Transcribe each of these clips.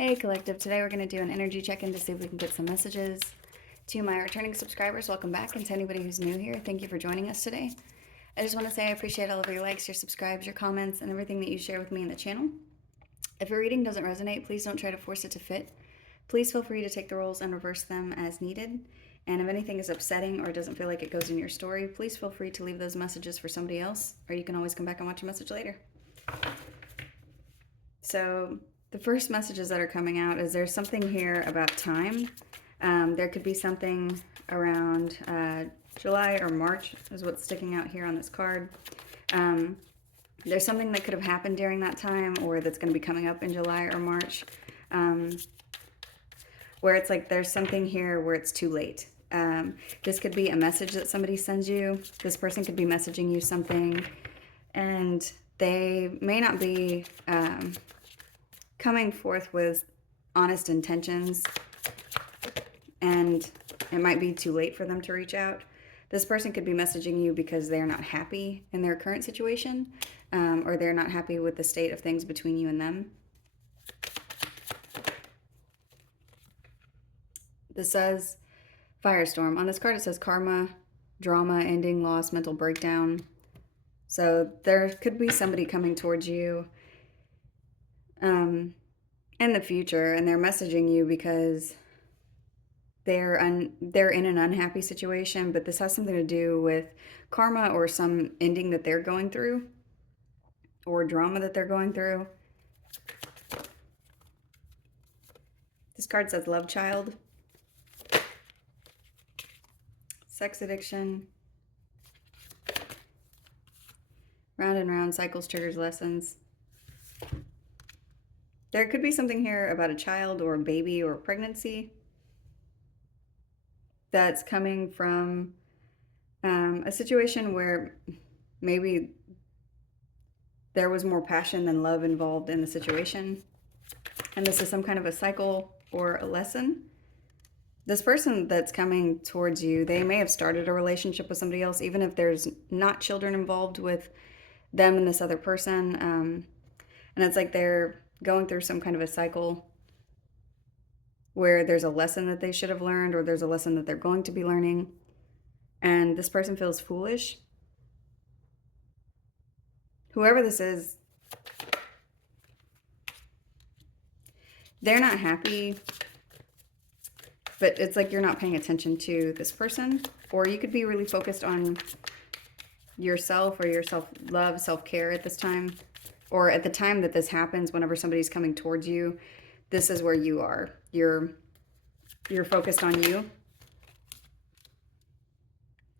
Hey Collective, today we're going to do an energy check-in to see if we can get some messages. To my returning subscribers, welcome back, and to anybody who's new here, thank you for joining us today. I just want to say I appreciate all of your likes, your subscribes, your comments, and everything that you share with me in the channel. If a reading doesn't resonate, please don't try to force it to fit. Please feel free to take the roles and reverse them as needed. And if anything is upsetting or doesn't feel like it goes in your story, please feel free to leave those messages for somebody else, or you can always come back and watch a message later. So the first messages that are coming out is there's something here about time. There could be something around July or March is what's sticking out here on this card. There's something that could have happened during that time or that's going to be coming up in July or March, where it's like there's something here where it's too late. This could be a message that somebody sends you. This person could be messaging you something, and they may not be coming forth with honest intentions, and it might be too late for them to reach out. This person could be messaging you because they're not happy in their current situation, or they're not happy with the state of things between you and them. This says Firestorm. On this card it says karma, drama, ending, loss, mental breakdown. So there could be somebody coming towards you in the future, and they're messaging you because they're in an unhappy situation, but this has something to do with karma or some ending that they're going through or drama that they're going through. This card says love child, sex addiction, round and round, cycles, triggers, lessons. There could be something here about a child or a baby or a pregnancy that's coming from a situation where maybe there was more passion than love involved in the situation. And this is some kind of a cycle or a lesson. This person that's coming towards you, they may have started a relationship with somebody else, even if there's not children involved with them and this other person. And it's like they're going through some kind of a cycle where there's a lesson that they should have learned, or there's a lesson that they're going to be learning. And this person feels foolish. Whoever this is, they're not happy, but it's like you're not paying attention to this person. Or you could be really focused on yourself or your self-love, self-care at this time. Or at the time that this happens, whenever somebody's coming towards you, this is where you are. You're focused on you.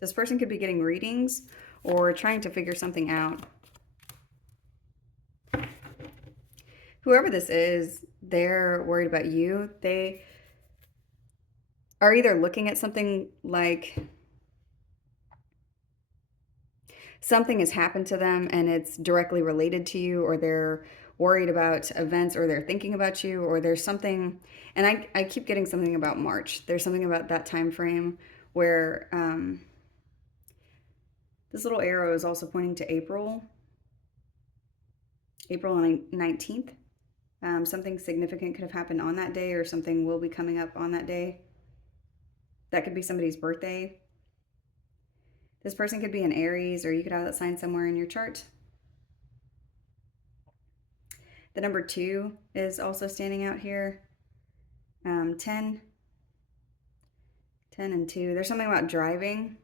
This person could be getting readings or trying to figure something out. Whoever this is, they're worried about you. They are either looking at something like something has happened to them and it's directly related to you, or they're worried about events, or they're thinking about you, or there's something. And I keep getting something about March. There's something about that time frame where this little arrow is also pointing to April 19th. Something significant could have happened on that day, or something will be coming up on that day. That could be somebody's birthday. This person could be an Aries, or you could have that sign somewhere in your chart. The number 2 is also standing out here. 10 and 2. There's something about driving.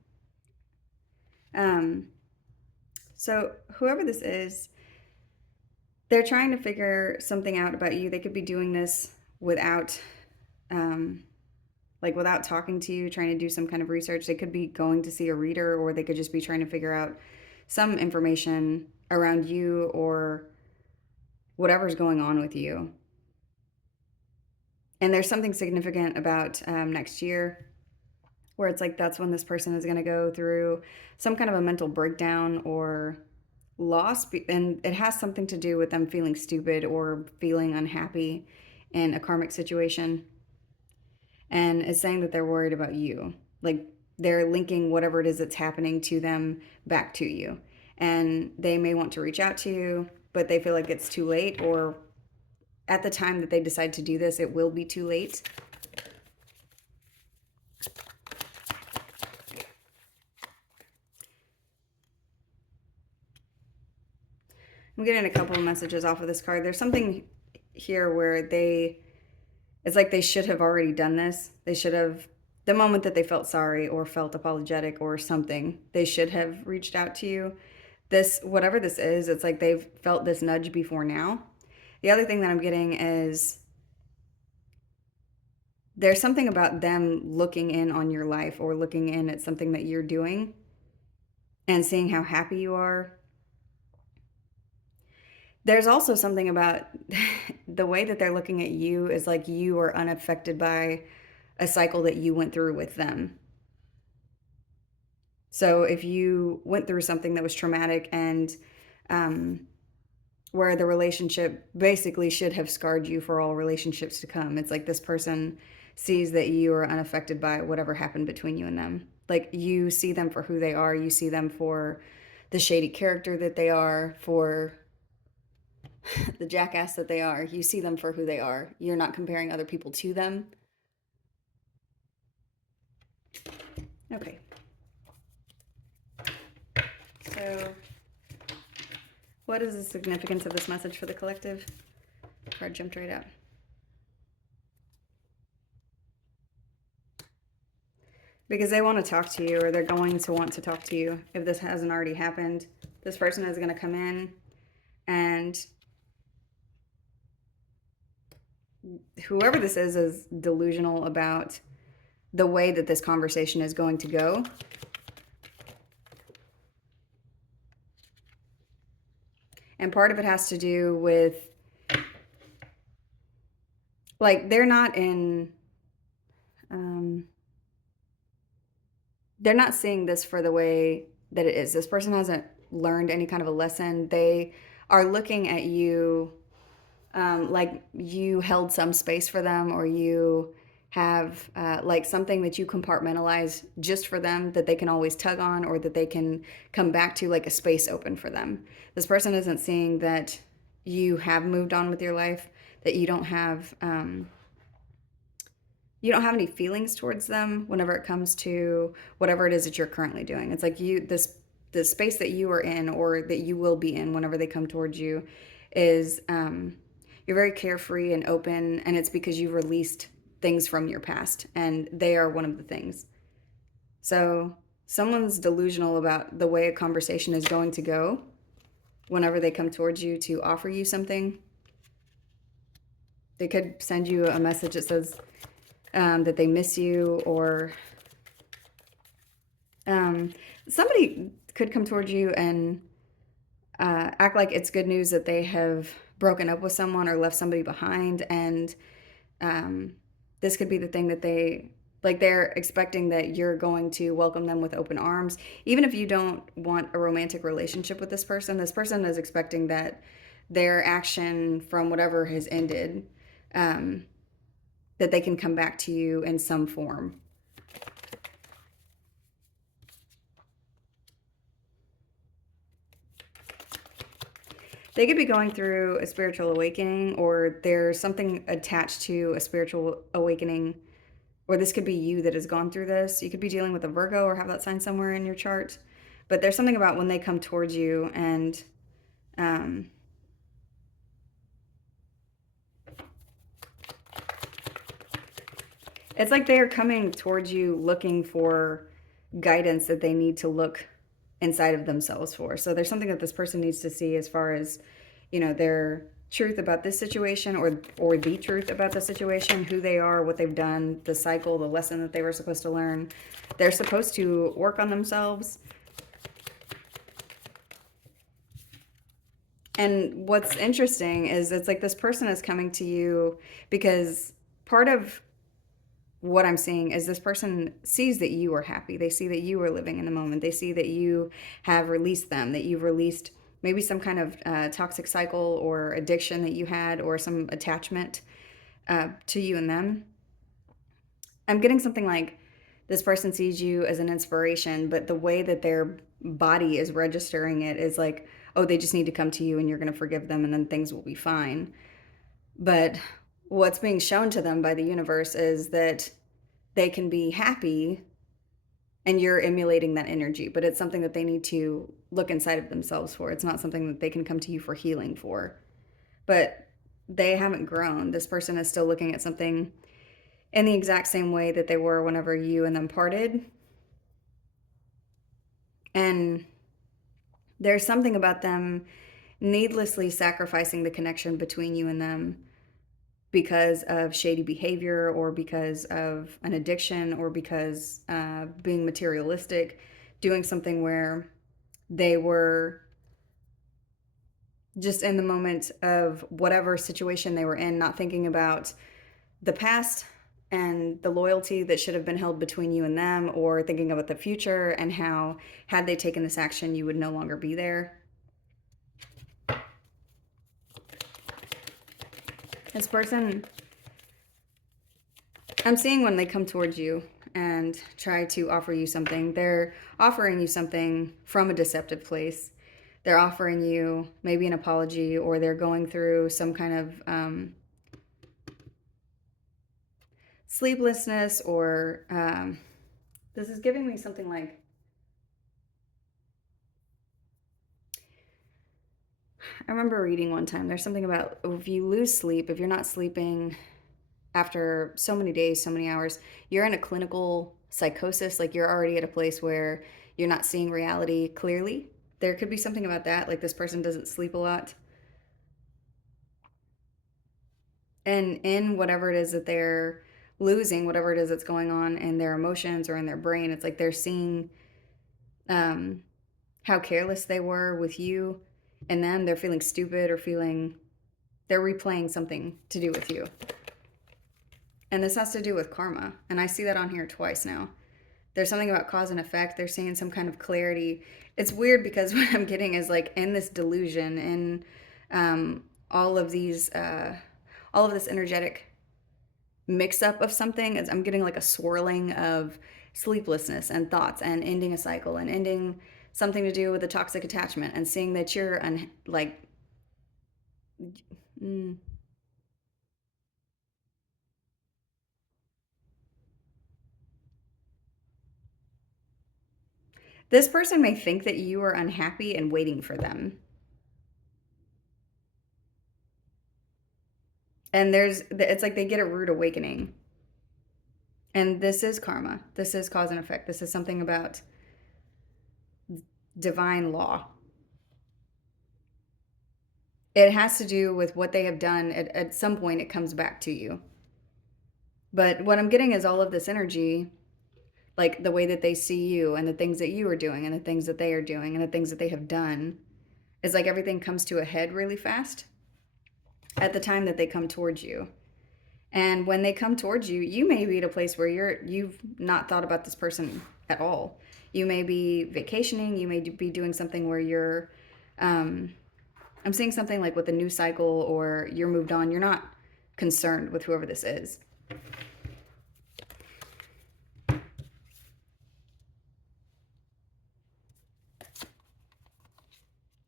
So whoever this is, they're trying to figure something out about you. They could be doing this without without talking to you, trying to do some kind of research. They could be going to see a reader, or they could just be trying to figure out some information around you or whatever's going on with you. And there's something significant about next year where it's like that's when this person is going to go through some kind of a mental breakdown or loss, and it has something to do with them feeling stupid or feeling unhappy in a karmic situation. And it's saying that they're worried about you. Like they're linking whatever it is that's happening to them back to you. And they may want to reach out to you, but they feel like it's too late, or at the time that they decide to do this, it will be too late. I'm getting a couple of messages off of this card. There's something here where it's like they should have already done this. They should have, the moment that they felt sorry or felt apologetic or something, they should have reached out to you. This, whatever this is, it's like they've felt this nudge before now. The other thing that I'm getting is there's something about them looking in on your life or looking in at something that you're doing and seeing how happy you are. There's also something about the way that they're looking at you is like you are unaffected by a cycle that you went through with them. So if you went through something that was traumatic and where the relationship basically should have scarred you for all relationships to come, it's like this person sees that you are unaffected by whatever happened between you and them. Like you see them for who they are. You see them for the shady character that they are, for the jackass that they are. You see them for who they are. You're not comparing other people to them. Okay. So, what is the significance of this message for the collective? Card jumped right out. Because they want to talk to you, or they're going to want to talk to you. If this hasn't already happened, this person is going to come in and whoever this is delusional about the way that this conversation is going to go. And part of it has to do with, like, they're not in, they're not seeing this for the way that it is. This person hasn't learned any kind of a lesson. They are looking at you like you held some space for them, or you have like something that you compartmentalize just for them that they can always tug on, or that they can come back to, like a space open for them. This person isn't seeing that you have moved on with your life, that you don't have any feelings towards them whenever it comes to whatever it is that you're currently doing. It's like the space that you are in, or that you will be in whenever they come towards you, is you're very carefree and open, and it's because you've released things from your past, and they are one of the things. So someone's delusional about the way a conversation is going to go whenever they come towards you to offer you something. They could send you a message that says that they miss you, or somebody could come towards you and act like it's good news that they have broken up with someone or left somebody behind, and this could be the thing that they're expecting that you're going to welcome them with open arms. Even if you don't want a romantic relationship with this person is expecting that their action from whatever has ended, that they can come back to you in some form. They could be going through a spiritual awakening, or there's something attached to a spiritual awakening, or this could be you that has gone through this. You could be dealing with a Virgo or have that sign somewhere in your chart. But there's something about when they come towards you and it's like they are coming towards you looking for guidance that they need to look inside of themselves for. So there's something that this person needs to see as far as, their truth about this situation, or the truth about the situation, who they are, what they've done, the cycle, the lesson that they were supposed to learn. They're supposed to work on themselves. And what's interesting is it's like this person is coming to you because part of what I'm seeing is this person sees that you are happy. They see that you are living in the moment. They see that you have released them, that you've released maybe some kind of toxic cycle or addiction that you had, or some attachment to you and them. I'm getting something like this person sees you as an inspiration, but the way that their body is registering it is like, oh, they just need to come to you and you're going to forgive them and then things will be fine. But what's being shown to them by the universe is that they can be happy, and you're emulating that energy, but it's something that they need to look inside of themselves for. It's not something that they can come to you for healing for. But they haven't grown. This person is still looking at something in the exact same way that they were whenever you and them parted. And there's something about them needlessly sacrificing the connection between you and them because of shady behavior, or because of an addiction, or because being materialistic, doing something where they were just in the moment of whatever situation they were in, not thinking about the past and the loyalty that should have been held between you and them, or thinking about the future and how, had they taken this action, you would no longer be there. This person, I'm seeing when they come towards you and try to offer you something, they're offering you something from a deceptive place. They're offering you maybe an apology, or they're going through some kind of sleeplessness, or this is giving me something like, I remember reading one time, there's something about if you lose sleep, if you're not sleeping after so many days, so many hours, you're in a clinical psychosis. Like, you're already at a place where you're not seeing reality clearly. There could be something about that. Like, this person doesn't sleep a lot. And in whatever it is that they're losing, whatever it is that's going on in their emotions or in their brain, it's like they're seeing how careless they were with you, and then they're feeling stupid, or feeling they're replaying something to do with you. And this has to do with karma. And I see that on here twice now. There's something about cause and effect. They're seeing some kind of clarity. It's weird because what I'm getting is like in this delusion, in all of this energetic mix up of something, I'm getting like a swirling of sleeplessness and thoughts, and ending a cycle, and ending something to do with a toxic attachment, and seeing that you're this person may think that you are unhappy and waiting for them. And it's like they get a rude awakening. And this is karma. This is cause and effect. This is something about divine law. It has to do with what they have done. At some point, it comes back to you. But what I'm getting is all of this energy, like the way that they see you, and the things that you are doing, and the things that they are doing, and the things that they have done, is like everything comes to a head really fast at the time that they come towards you. And when they come towards you, you may be at a place where you've not thought about this person at all. You may be vacationing. You may be doing something where you're, I'm seeing something like with a new cycle, or you're moved on. You're not concerned with whoever this is.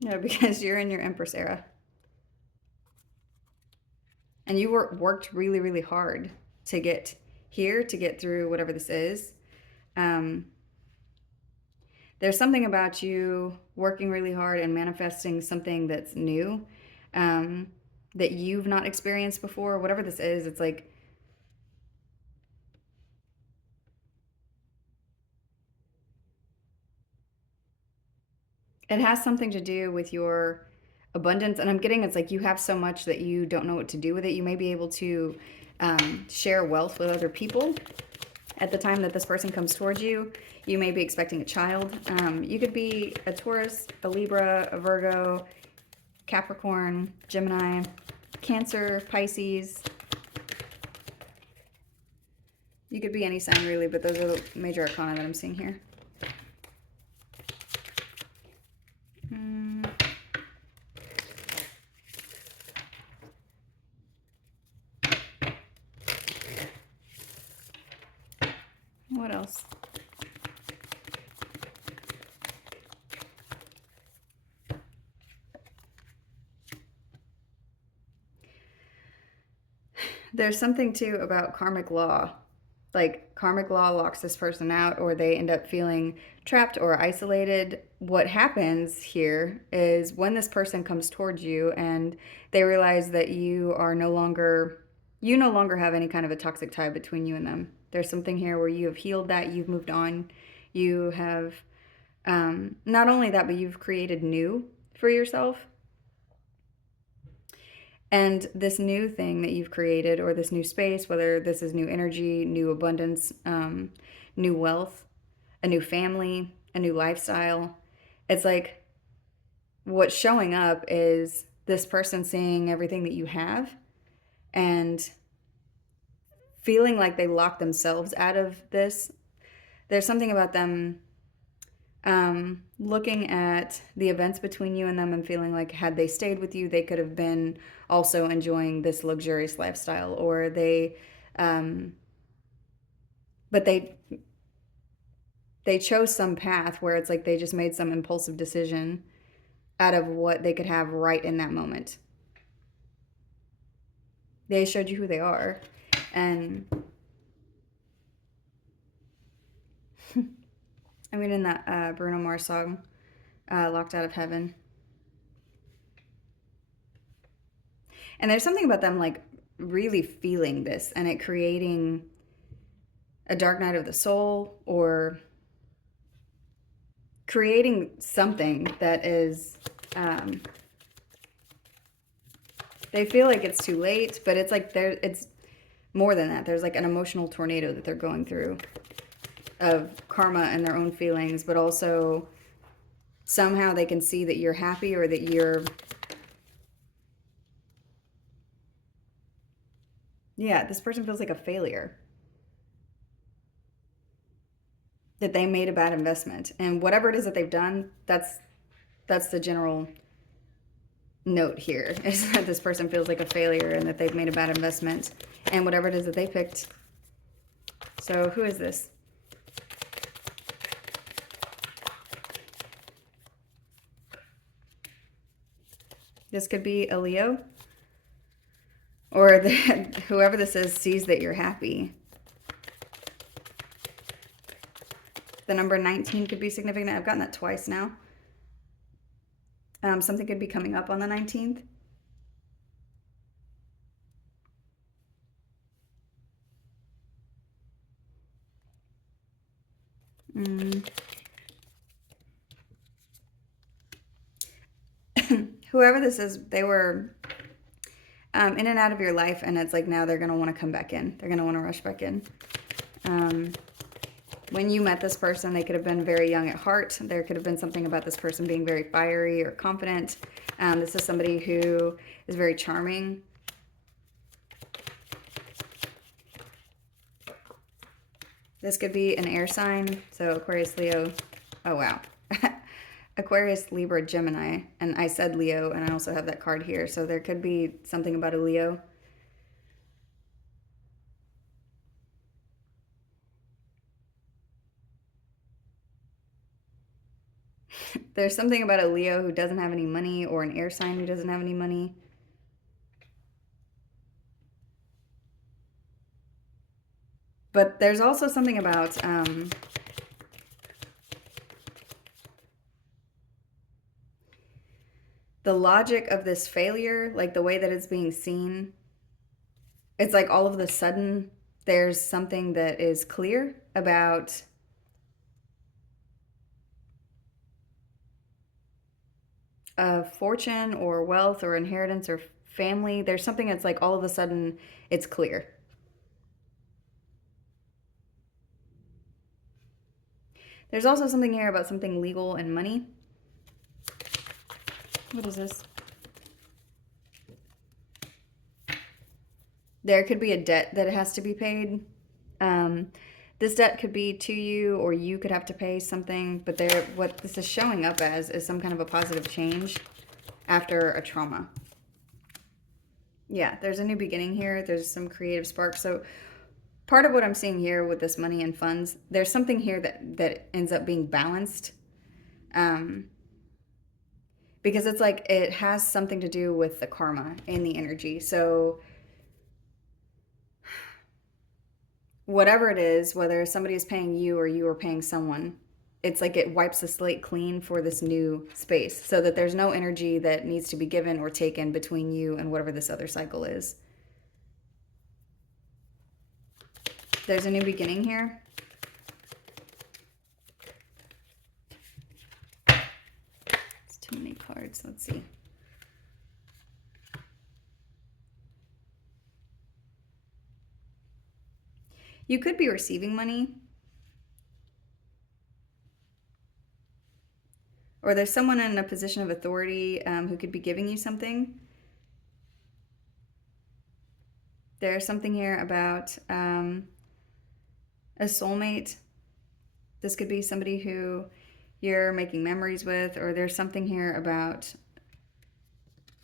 Yeah, because you're in your Empress era. And you worked really, really hard to get here, to get through whatever this is. There's something about you working really hard and manifesting something that's new, that you've not experienced before. Whatever this is, it's like it has something to do with your abundance. And I'm getting, it's like you have so much that you don't know what to do with it. You may be able to share wealth with other people at the time that this person comes towards you. You may be expecting a child. You could be a Taurus, a Libra, a Virgo, Capricorn, Gemini, Cancer, Pisces. You could be any sign really, but those are the major arcana that I'm seeing here. What else? There's something too about karmic law. Like, karmic law locks this person out, or they end up feeling trapped or isolated. What happens here is when this person comes towards you and they realize that you no longer have any kind of a toxic tie between you and them. There's something here where you have healed that, you've moved on, you have, not only that, but you've created new for yourself. And this new thing that you've created, or this new space, whether this is new energy, new abundance, new wealth, a new family, a new lifestyle, it's like what's showing up is this person seeing everything that you have and feeling like they locked themselves out of this. There's something about them looking at the events between you and them and feeling like had they stayed with you, they could have been also enjoying this luxurious lifestyle, or but they chose some path where it's like they just made some impulsive decision out of what they could have right in that moment. They showed you who they are. And I mean, in that Bruno Mars song, Locked Out of Heaven. And there's something about them like really feeling this and it creating a dark night of the soul, or creating something that is, they feel like it's too late, but it's like it's more than that. There's like an emotional tornado that they're going through of karma and their own feelings, but also somehow they can see that you're happy, or that you're, yeah, this person feels like a failure, that they made a bad investment. And whatever it is that they've done, that's the general note here, is that this person feels like a failure and that they've made a bad investment, and whatever it is that they picked. So who is this? This could be a Leo, or whoever this is sees that you're happy. The number 19 could be significant. I've gotten that twice now. Something could be coming up on the 19th. Whoever this is, they were in and out of your life, and it's like now they're going to want to come back in. They're going to want to rush back in. When you met this person, they could have been very young at heart. There could have been something about this person being very fiery or confident. This is somebody who is very charming. This could be an air sign. So Aquarius, Leo. Oh, wow. Aquarius, Libra, Gemini. And I said Leo, and I also have that card here. So there could be something about a Leo. There's something about a Leo who doesn't have any money, or an air sign who doesn't have any money. But there's also something about the logic of this failure, like the way that it's being seen. It's like all of a sudden there's something that is clear about fortune or wealth or inheritance or family. There's something that's like all of a sudden it's clear. There's also something here about something legal and money. What is this? There could be a debt that has to be paid. This debt could be to you, or you could have to pay something, but what this is showing up as is some kind of a positive change after a trauma. Yeah, there's a new beginning here. There's some creative spark. So part of what I'm seeing here with this money and funds, there's something here that ends up being balanced. Because it's like it has something to do with the karma and the energy. So whatever it is, whether somebody is paying you or you are paying someone, it's like it wipes the slate clean for this new space so that there's no energy that needs to be given or taken between you and whatever this other cycle is. There's a new beginning here. It's too many cards. Let's see. You could be receiving money. Or there's someone in a position of authority who could be giving you something. There's something here about a soulmate. This could be somebody who you're making memories with, or there's something here about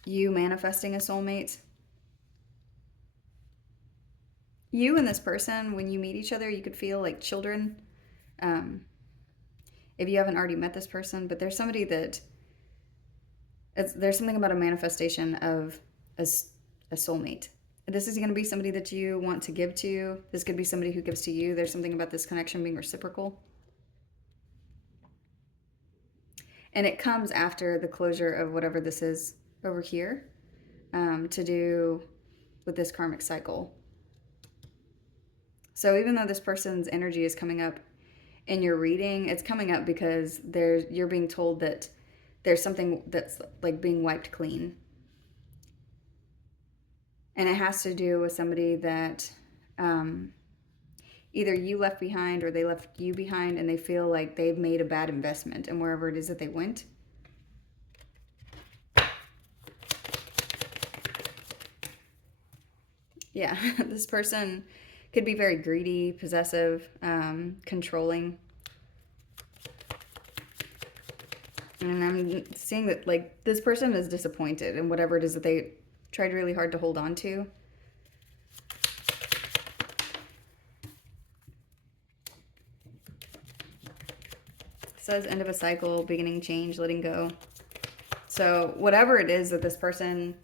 you manifesting a soulmate. You and this person, when you meet each other, you could feel like children. If you haven't already met this person, but there's somebody that there's something about a manifestation of a soulmate. This is going to be somebody that you want to give to. This could be somebody who gives to you. There's something about this connection being reciprocal. And it comes after the closure of whatever this is over here to do with this karmic cycle. So even though this person's energy is coming up in your reading, it's coming up because you're being told that there's something that's like being wiped clean. And it has to do with somebody that either you left behind or they left you behind, and they feel like they've made a bad investment in wherever it is that they went. Yeah, this person could be very greedy, possessive, controlling. And I'm seeing that like this person is disappointed in whatever it is that they tried really hard to hold on to. It says end of a cycle, beginning change, letting go. So whatever it is that this person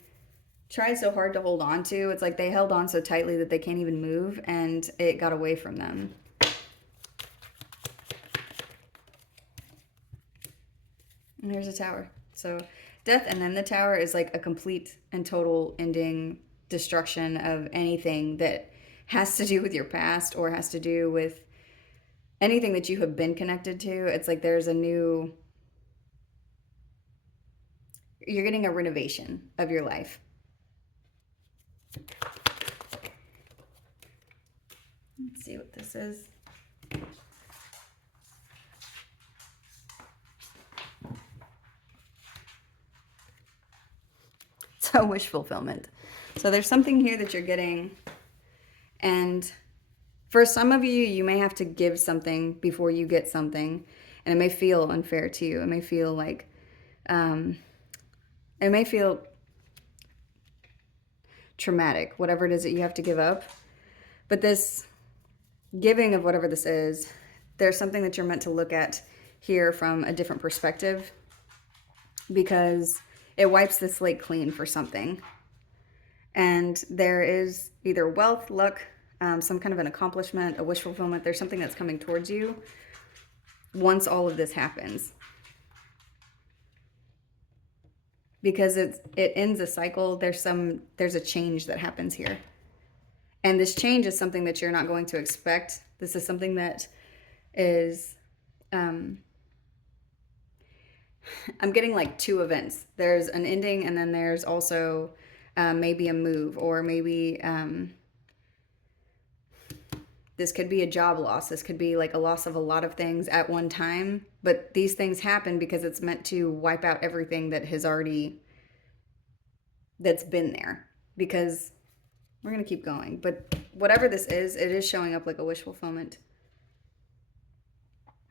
tried so hard to hold on to, it's like they held on so tightly that they can't even move, and it got away from them. And here's a tower. So death and then the tower is like a complete and total ending, destruction of anything that has to do with your past or has to do with anything that you have been connected to. It's like there's a new, you're getting a renovation of your life. Let's see what this is. So wish fulfillment. So there's something here that you're getting, and for some of you, you may have to give something before you get something, and it may feel unfair to you. It may feel like, it may feel traumatic, whatever it is that you have to give up. But this giving of whatever this is, there's something that you're meant to look at here from a different perspective, because it wipes the slate clean for something. And there is either wealth, luck, some kind of an accomplishment, a wish fulfillment. There's something that's coming towards you once all of this happens. Because it ends a cycle. There's a change that happens here. And this change is something that you're not going to expect. This is something that is, I'm getting like two events. There's an ending, and then there's also maybe a move, or maybe this could be a job loss. This could be like a loss of a lot of things at one time. But these things happen because it's meant to wipe out everything that has already, that's been there. Because we're going to keep going. But whatever this is, it is showing up like a wish fulfillment.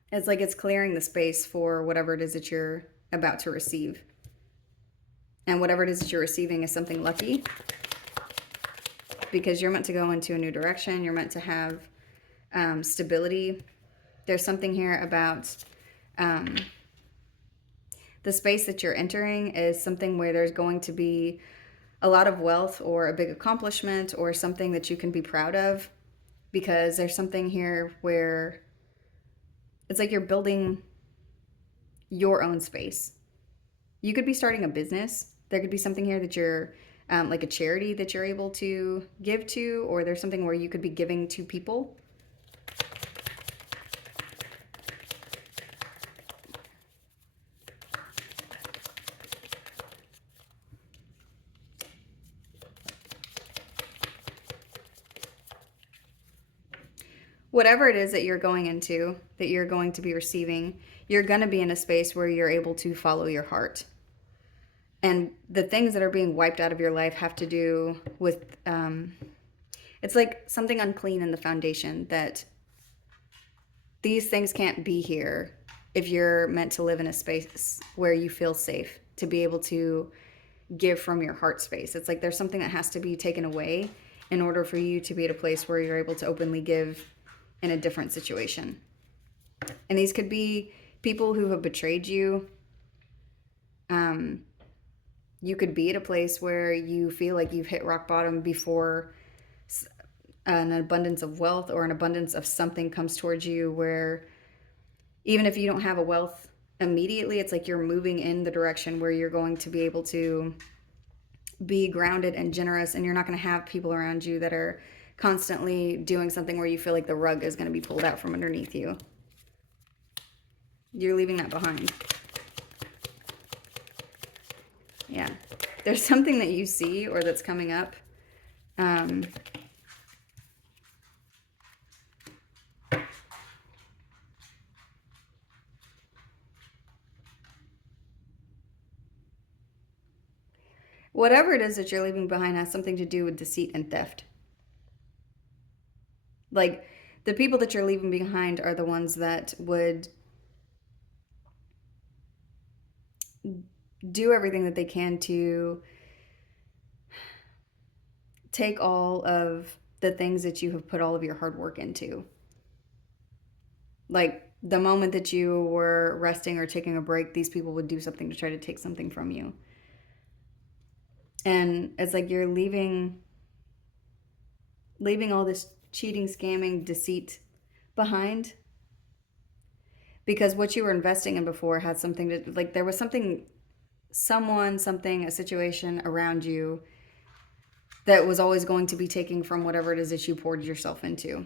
It's like it's clearing the space for whatever it is that you're about to receive. And whatever it is that you're receiving is something lucky. Because you're meant to go into a new direction. You're meant to have stability. There's something here about the space that you're entering is something where there's going to be a lot of wealth or a big accomplishment or something that you can be proud of, because there's something here where it's like you're building your own space. You could be starting a business. There could be something here that you're like a charity that you're able to give to, or there's something where you could be giving to people. Whatever it is that you're going into, that you're going to be receiving, you're going to be in a space where you're able to follow your heart. And the things that are being wiped out of your life have to do with, it's like something unclean in the foundation, that these things can't be here if you're meant to live in a space where you feel safe, to be able to give from your heart space. It's like there's something that has to be taken away in order for you to be at a place where you're able to openly give in a different situation. And these could be people who have betrayed you. You could be at a place where you feel like you've hit rock bottom before an abundance of wealth or an abundance of something comes towards you, where even if you don't have a wealth immediately, it's like you're moving in the direction where you're going to be able to be grounded and generous, and you're not going to have people around you that are constantly doing something where you feel like the rug is going to be pulled out from underneath you. You're leaving that behind. Yeah. There's something that you see or that's coming up. Whatever it is that you're leaving behind has something to do with deceit and theft. Like, the people that you're leaving behind are the ones that would do everything that they can to take all of the things that you have put all of your hard work into. Like, the moment that you were resting or taking a break, these people would do something to try to take something from you. And it's like you're leaving all this cheating, scamming, deceit behind, because what you were investing in before had something to, like, there was something, someone, something, a situation around you that was always going to be taking from whatever it is that you poured yourself into.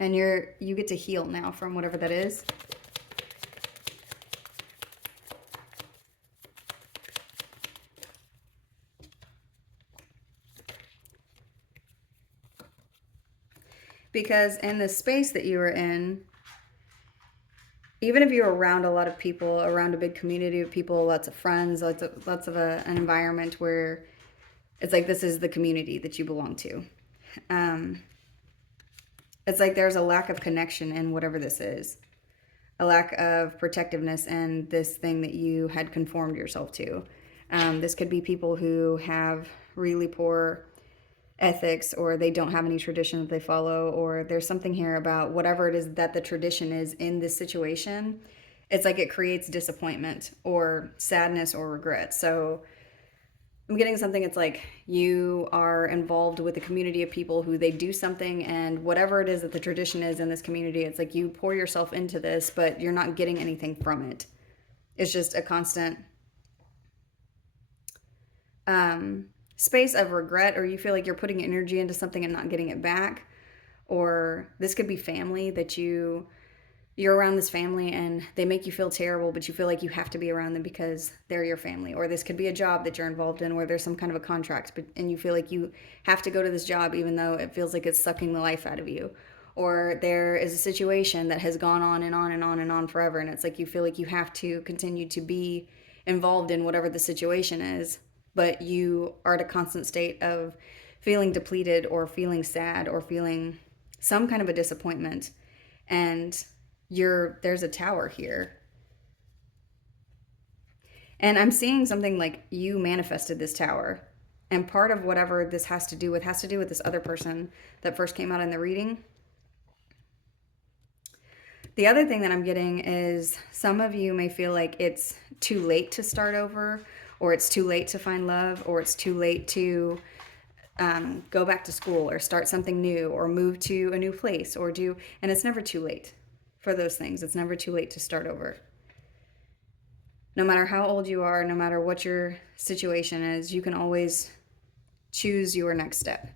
And you get to heal now from whatever that is. Because in the space that you were in, even if you're around a lot of people, around a big community of people, lots of friends, lots of an environment where it's like this is the community that you belong to. It's like there's a lack of connection in whatever this is. A lack of protectiveness in this thing that you had conformed yourself to. This could be people who have really poor ethics, or they don't have any tradition that they follow, or there's something here about whatever it is that the tradition is in this situation. It's like it creates disappointment or sadness or regret. So I'm getting something, it's like you are involved with a community of people who they do something, and whatever it is that the tradition is in this community, it's like you pour yourself into this, but you're not getting anything from it. It's just a constant space of regret, or you feel like you're putting energy into something and not getting it back. Or this could be family, that you're around this family and they make you feel terrible, but you feel like you have to be around them because they're your family. Or this could be a job that you're involved in where there's some kind of a contract, and you feel like you have to go to this job even though it feels like it's sucking the life out of you. Or there is a situation that has gone on and on and on and on forever, and it's like you feel like you have to continue to be involved in whatever the situation is, but you are at a constant state of feeling depleted or feeling sad or feeling some kind of a disappointment. And there's a tower here. And I'm seeing something like you manifested this tower. And part of whatever this has to do with this other person that first came out in the reading. The other thing that I'm getting is some of you may feel like it's too late to start over, or it's too late to find love, or it's too late to go back to school or start something new or move to a new place or do, and it's never too late for those things. It's never too late to start over. No matter how old you are, no matter what your situation is, you can always choose your next step.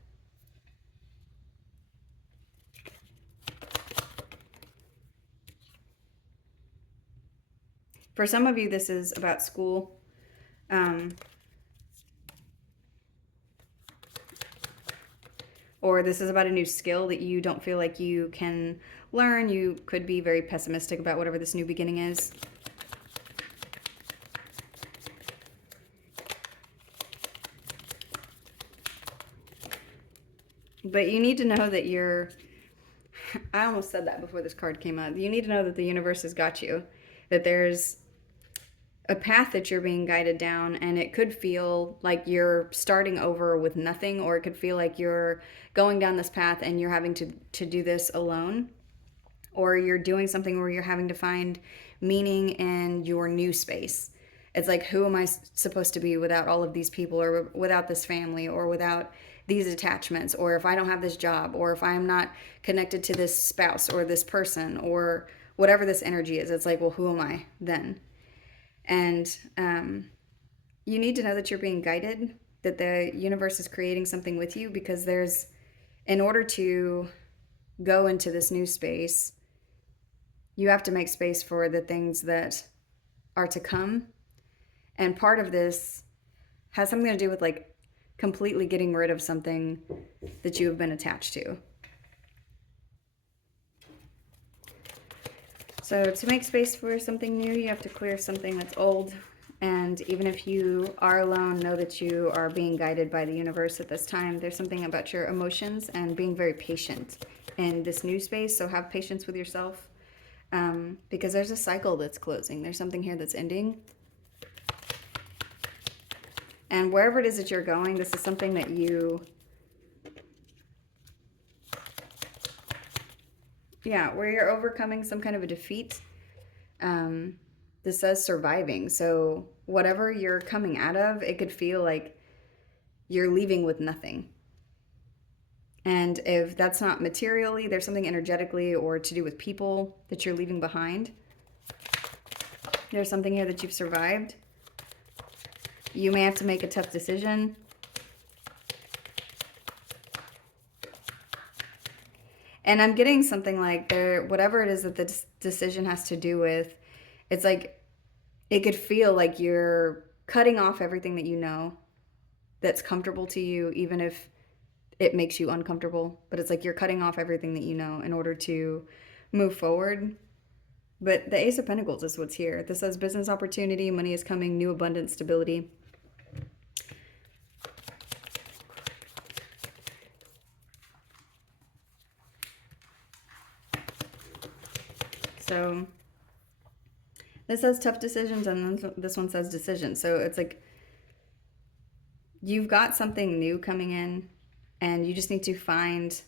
For some of you, this is about school. Or this is about a new skill that you don't feel like you can learn. You could be very pessimistic about whatever this new beginning is. But you need to know that you're... I almost said that before this card came out. You need to know that the universe has got you. That there's a path that you're being guided down, and it could feel like you're starting over with nothing, or it could feel like you're going down this path and you're having to do this alone, or you're doing something where you're having to find meaning in your new space. It's like, who am I supposed to be without all of these people, or without this family, or without these attachments, or if I don't have this job, or if I'm not connected to this spouse or this person, or whatever this energy is. It's like, well, who am I then? And you need to know that you're being guided, that the universe is creating something with you, because there's, in order to go into this new space, you have to make space for the things that are to come. And part of this has something to do with like completely getting rid of something that you have been attached to. So to make space for something new, you have to clear something that's old. And even if you are alone, know that you are being guided by the universe at this time. There's something about your emotions and being very patient in this new space. So have patience with yourself, because there's a cycle that's closing. There's something here that's ending. And wherever it is that you're going, this is something that you... where you're overcoming some kind of a defeat. This says surviving. So whatever you're coming out of, it could feel like you're leaving with nothing. And if that's not materially, there's something energetically or to do with people that you're leaving behind. There's something here that you've survived. You may have to make a tough decision. And I'm getting something like whatever it is that the decision has to do with, it's like, it could feel like you're cutting off everything that you know that's comfortable to you, even if it makes you uncomfortable. But it's like you're cutting off everything that you know in order to move forward. But the Ace of Pentacles is what's here. This says business opportunity, money is coming, new abundance, stability. So this says tough decisions, and then this one says decisions. So it's like you've got something new coming in, and you just need to find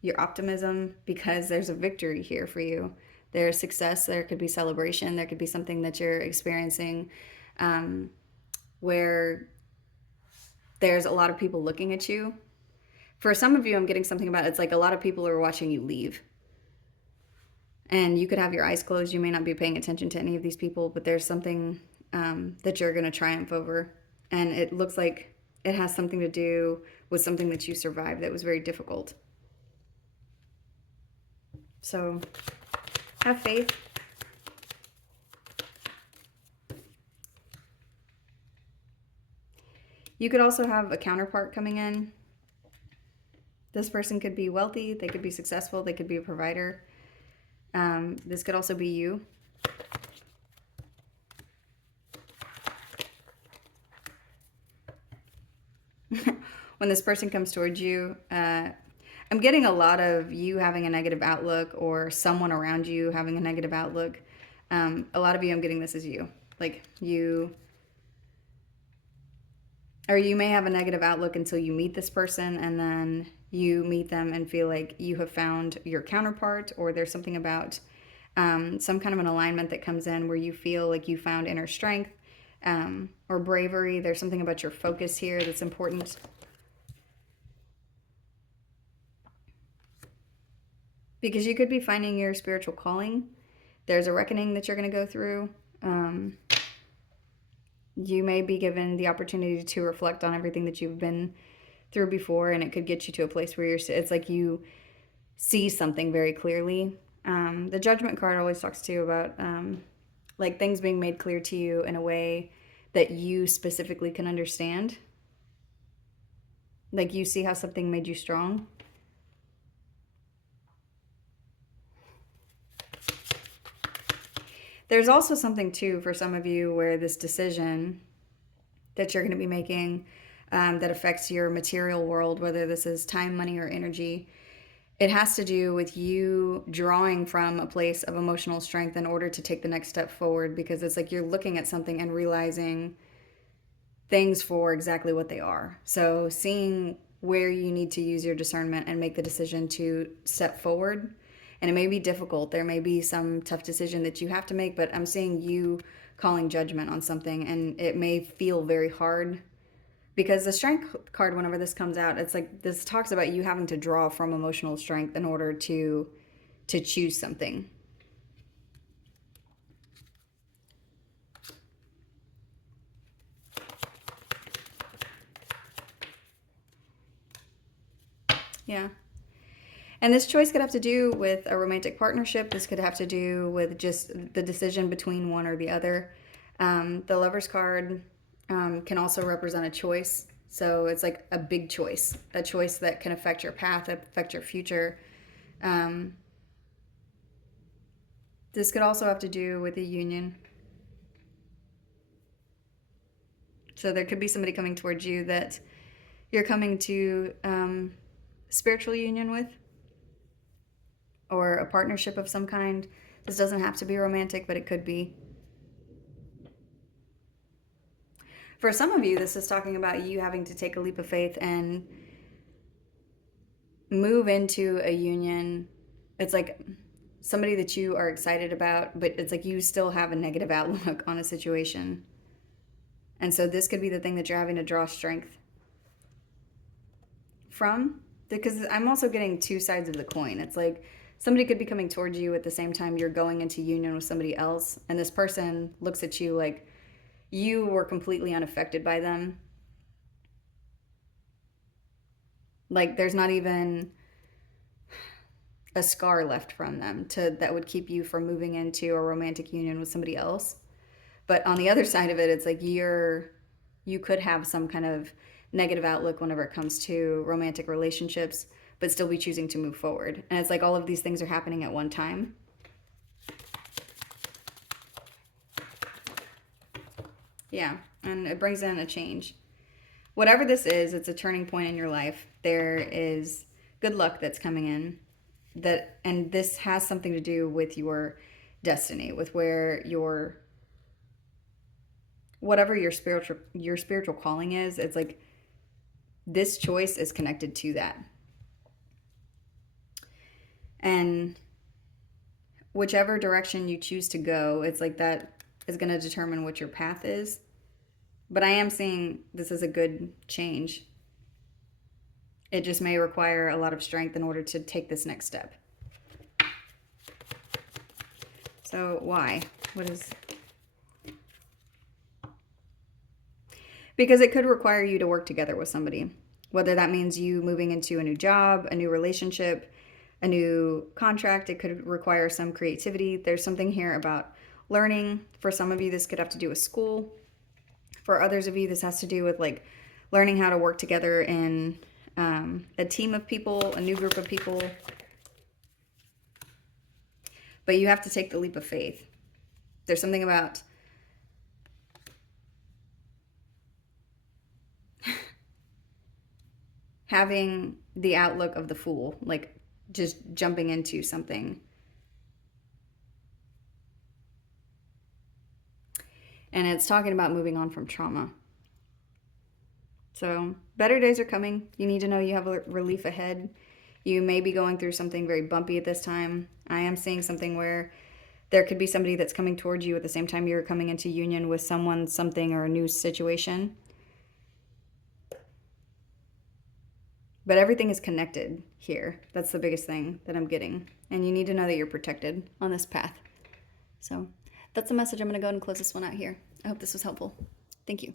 your optimism, because there's a victory here for you. There's success. There could be celebration. There could be something that you're experiencing where there's a lot of people looking at you. For some of you, I'm getting something about, it's like a lot of people are watching you leave. And you could have your eyes closed. You may not be paying attention to any of these people, but there's something that you're going to triumph over. And it looks like it has something to do with something that you survived that was very difficult. So have faith. You could also have a counterpart coming in. This person could be wealthy. They could be successful. They could be a provider. This could also be you. When this person comes towards you, I'm getting a lot of you having a negative outlook, or someone around you having a negative outlook. A lot of you, I'm getting this as you. Like you, or you may have a negative outlook until you meet this person, and then you meet them and feel like you have found your counterpart, or there's something about some kind of an alignment that comes in where you feel like you found inner strength or bravery. There's something about your focus here that's important. Because you could be finding your spiritual calling. There's a reckoning that you're going to go through. You may be given the opportunity to reflect on everything that you've been through before, and it could get you to a place where it's like you see something very clearly. The judgment card always talks to you about like things being made clear to you in a way that you specifically can understand. Like you see how something made you strong. There's also something too for some of you where this decision that you're going to be making that affects your material world, whether this is time, money, or energy, it has to do with you drawing from a place of emotional strength in order to take the next step forward, because it's like you're looking at something and realizing things for exactly what they are. So seeing where you need to use your discernment and make the decision to step forward. And it may be difficult. There may be some tough decision that you have to make, but I'm seeing you calling judgment on something, and it may feel very hard. Because the strength card, whenever this comes out, it's like this talks about you having to draw from emotional strength in order to choose something. Yeah. And this choice could have to do with a romantic partnership. This could have to do with just the decision between one or the other. The Lover's card can also represent a choice. So it's like a big choice, a choice that can affect your path, affect your future. This could also have to do with a union. So there could be somebody coming towards you that you're coming to spiritual union with, or a partnership of some kind. This doesn't have to be romantic, but it could be. For some of you, this is talking about you having to take a leap of faith and move into a union. It's like somebody that you are excited about, but it's like you still have a negative outlook on a situation. And so this could be the thing that you're having to draw strength from. Because I'm also getting two sides of the coin. It's like somebody could be coming towards you at the same time you're going into union with somebody else, and this person looks at you like you were completely unaffected by them. Like there's not even a scar left from them that would keep you from moving into a romantic union with somebody else. But on the other side of it, it's like you could have some kind of negative outlook whenever it comes to romantic relationships, but still be choosing to move forward. And it's like all of these things are happening at one time. Yeah, and it brings in a change. Whatever this is, it's a turning point in your life. There is good luck that's coming in. And this has something to do with your destiny, with where whatever your spiritual calling is. It's like this choice is connected to that. And whichever direction you choose to go, it's like that is going to determine what your path is. But I am seeing this as a good change. It just may require a lot of strength in order to take this next step. So why? What is... Because it could require you to work together with somebody. Whether that means you moving into a new job, a new relationship, a new contract. It could require some creativity. There's something here about learning. For some of you, this could have to do with school. For others of you, this has to do with like learning how to work together in a team of people, a new group of people. But you have to take the leap of faith. There's something about having the outlook of the fool, like just jumping into something. And it's talking about moving on from trauma. So better days are coming. You need to know you have a relief ahead. You may be going through something very bumpy at this time. I am seeing something where there could be somebody that's coming towards you at the same time you're coming into union with someone, something, or a new situation. But everything is connected here. That's the biggest thing that I'm getting. And you need to know that you're protected on this path. So that's the message. I'm going to go ahead and close this one out here. I hope this was helpful. Thank you.